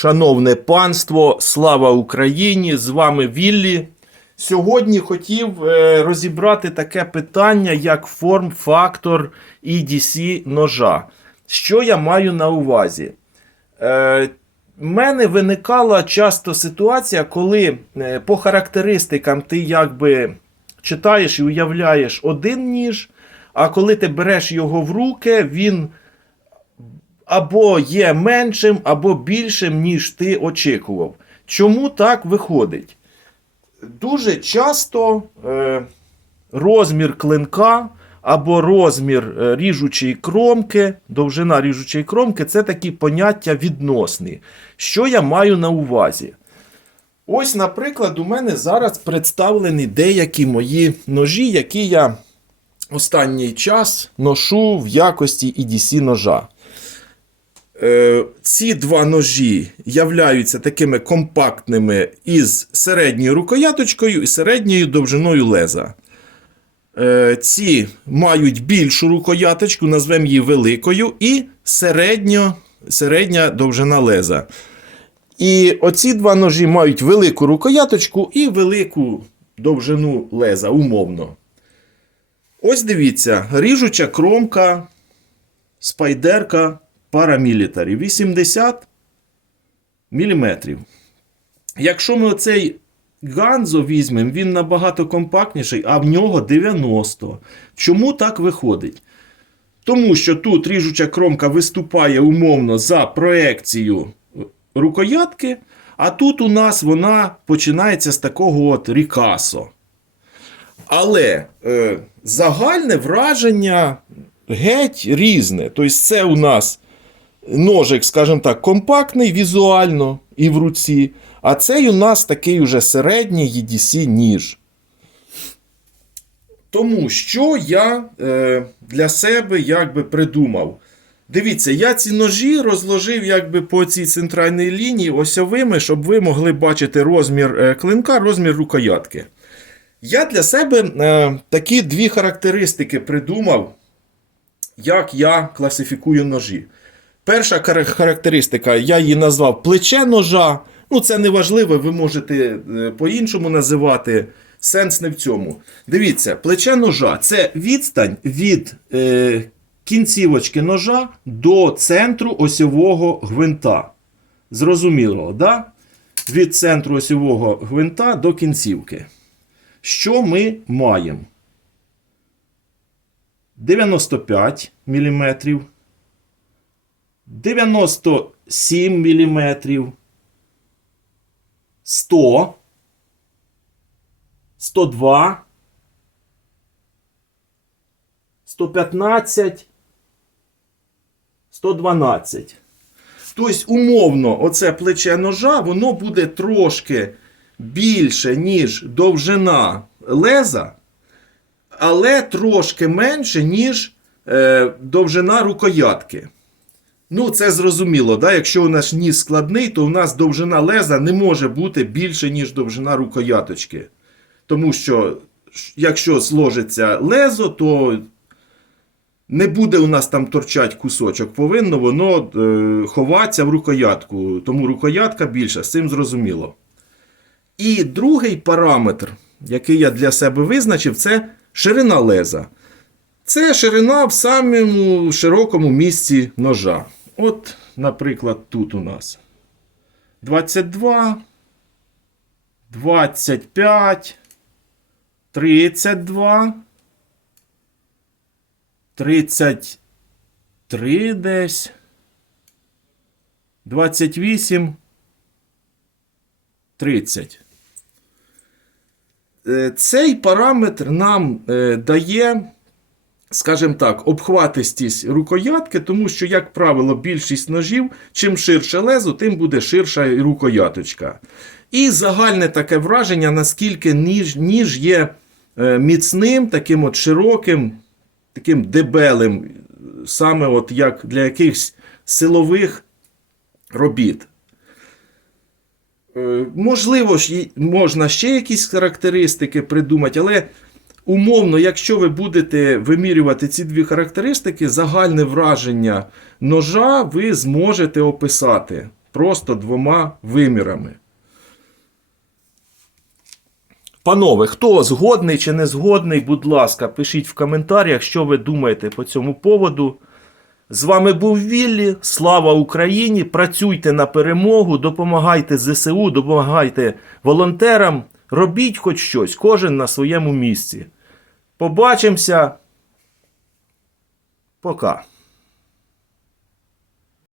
Шановне панство, слава Україні! З вами Віллі. Сьогодні хотів е, розібрати таке питання, як форм-фактор EDC ножа. Що я маю на увазі? Е, в мене виникала часто ситуація, коли е, по характеристикам ти якби читаєш і уявляєш один ніж, а коли ти береш його в руки, він або є меншим, або більшим, ніж ти очікував. Чому так виходить? Дуже часто е, розмір клинка або розмір е, ріжучої кромки, довжина ріжучої кромки це такі поняття відносні. Що я маю на увазі? Ось, наприклад, у мене зараз представлені деякі мої ножі, які я останній час ношу в якості EDC ножа. Е, ці два ножі являються такими компактними із середньою рукояточкою і середньою довжиною леза. Е, ці мають більшу рукояточку, назвемо її великою, і середньо, середня довжина леза. І оці два ножі мають велику рукояточку і велику довжину леза, умовно. Ось дивіться, ріжуча кромка, спайдерка парамілітарі 80 мм. Якщо ми оцей Ганзо візьмемо, він набагато компактніший, а в нього 90. Чому так виходить? Тому що тут ріжуча кромка виступає умовно за проекцію рукоятки, а тут у нас вона починається з такого от рікасо. Але е, загальне враження геть різне. Тобто, це у нас ножик, скажімо так, компактний візуально і в руці. А цей у нас такий уже середній EDC ніж. Тому що я е, для себе якби придумав. Дивіться, я ці ножі розложив якби по цій центральній лінії осьовими, щоб ви могли бачити розмір е, клинка, розмір рукоятки. Я для себе е, такі дві характеристики придумав, як я класифікую ножі. Перша характеристика, я її назвав плече ножа. Ну, це не важливо, ви можете е, по-іншому називати. Сенс не в цьому. Дивіться, плече ножа це відстань від е, кінцівочки ножа до центру осьового гвинта. Зрозуміло, да? Від центру осьового гвинта до кінцівки. Що ми маємо? 95 мм, 97 мм, 100, 102, 115, 112. Тобто, умовно, оце плече ножа, воно буде трошки більше, ніж довжина леза, але трошки менше, ніж е, довжина рукоятки. Ну, це зрозуміло, да? якщо у нас ніс складний, то у нас довжина леза не може бути більше, ніж довжина рукояточки. Тому що, якщо зложиться лезо, то не буде у нас там торчать кусочок. Повинно воно е, ховатися в рукоятку. Тому рукоятка більша, з цим зрозуміло. І другий параметр, який я для себе визначив, це ширина леза. Це ширина в самому широкому місці ножа. От, наприклад, тут у нас 22, 25, 32, 33 десь, 28, 30. Е, Цей параметр нам е, дає, скажімо так, обхватистість рукоятки, тому що, як правило, більшість ножів, чим ширше лезо, тим буде ширша рукояточка. І загальне таке враження, наскільки ніж, ніж є е, міцним, таким от широким, таким дебелим, саме от як для якихось силових робіт. Е, Можливо, можна ще якісь характеристики придумати, але умовно, якщо ви будете вимірювати ці дві характеристики, загальне враження ножа ви зможете описати. просто двома вимірами. Панове, хто згодний чи не згодний, будь ласка, пишіть в коментарях, що ви думаєте по цьому поводу. З вами був Віллі. Слава Україні! Працюйте на перемогу, допомагайте ЗСУ, допомагайте волонтерам. Робіть хоч щось, кожен на своєму місці. Побачимося. Пока.